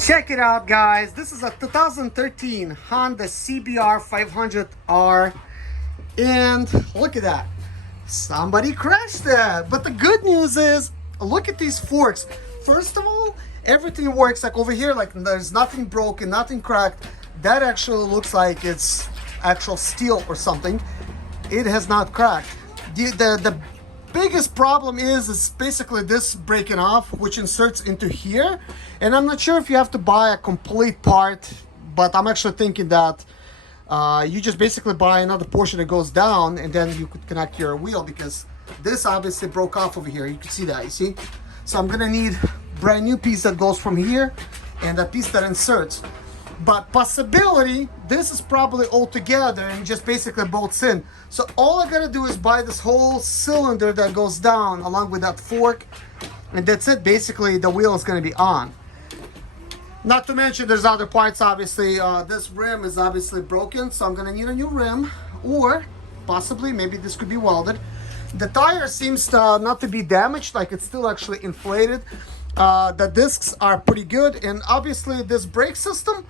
Check it out, guys. This is a 2013 Honda CBR 500R, and look at that. Somebody crashed that. But the good news is, look at these forks. First of all, everything works. Like over here, like there's nothing broken, nothing cracked. That actually looks like it's actual steel or something. It has not cracked. The biggest problem is basically this breaking off, which inserts into here. And I'm not sure if you have to buy a complete part, but I'm actually thinking that you just basically buy another portion that goes down, and then you could connect your wheel, because this obviously broke off over here. You can see that, you see? So I'm gonna need a brand new piece that goes from here and a piece that inserts. But possibility, this is probably all together and just basically bolts in. So all I gotta do is buy this whole cylinder that goes down along with that fork, and that's it. Basically, the wheel is gonna be on. Not to mention there's other parts, obviously. This rim is obviously broken, so I'm gonna need a new rim, or possibly maybe this could be welded. The tire seems not to be damaged, like it's still actually inflated. The discs are pretty good, and obviously this brake system,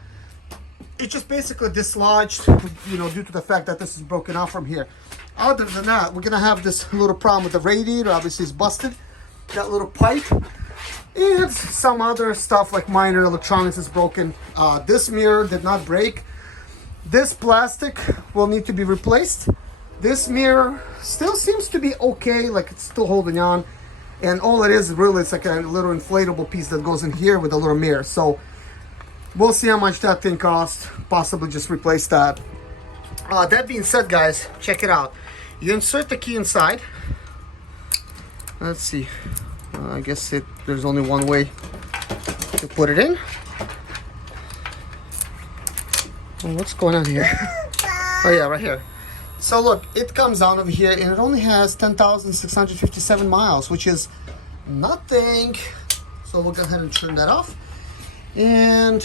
it's just basically dislodged, you know, due to the fact that this is broken off from here. Other than that, we're gonna have this little problem with the radiator. Obviously it's busted, that little pipe, and some other stuff like minor electronics is broken. This mirror did not break. This plastic will need to be replaced. This mirror still seems to be okay, like it's still holding on. And all it is really, it's like a little inflatable piece that goes in here with a little mirror. So we'll see how much that thing costs. Possibly just replace that. That being said, guys, check it out. You insert the key inside. Let's see. I guess there's only one way to put it in. Oh, what's going on here? Oh yeah, right here. So look, it comes out of here, and it only has 10,657 miles, which is nothing. So we'll go ahead and turn that off. And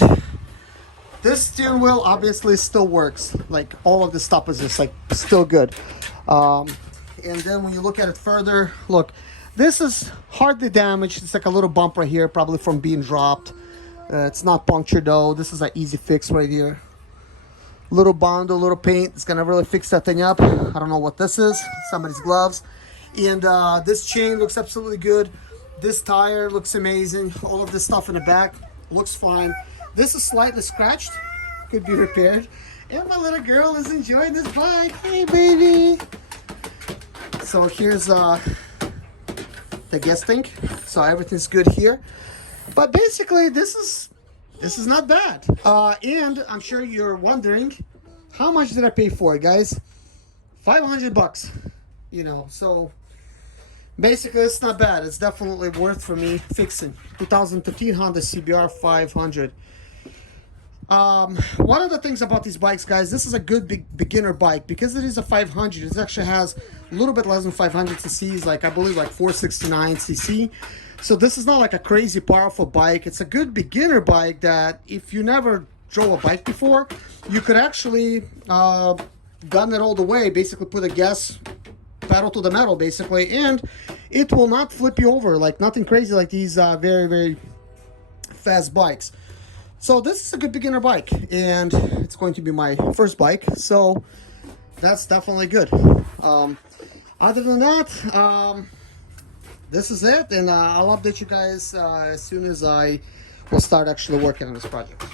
this steering wheel obviously still works. Like all of the stuff is just like still good. And then when you look at it further, look, this is hardly damaged. It's like a little bump right here, probably from being dropped. It's not punctured though. This is an easy fix right here. Little bond, a little paint. It's gonna really fix that thing up. I don't know what this is. Somebody's gloves. And this chain looks absolutely good. This tire looks amazing. All of this stuff in the back looks fine. This is slightly scratched. Could be repaired. And my little girl is enjoying this bike. Hey, baby. So here's the gas tank. So everything's good here. But basically, this is not bad. And I'm sure you're wondering, how much did I pay for it, guys? $500, you know, so basically it's not bad. It's definitely worth for me fixing. 2013 Honda CBR 500. One of the things about these bikes, guys, this is a good beginner bike because it is a 500. It actually has a little bit less than 500 cc's, like I believe like 469 cc. So this is not like a crazy powerful bike. It's a good beginner bike that if you never drove a bike before, you could actually gun it all the way, basically put a gas pedal to the metal basically, and it will not flip you over, like nothing crazy like these very, very fast bikes. So this is a good beginner bike, and it's going to be my first bike, so that's definitely good. Other than that, this is it, and I'll update you guys as soon as I will start actually working on this project.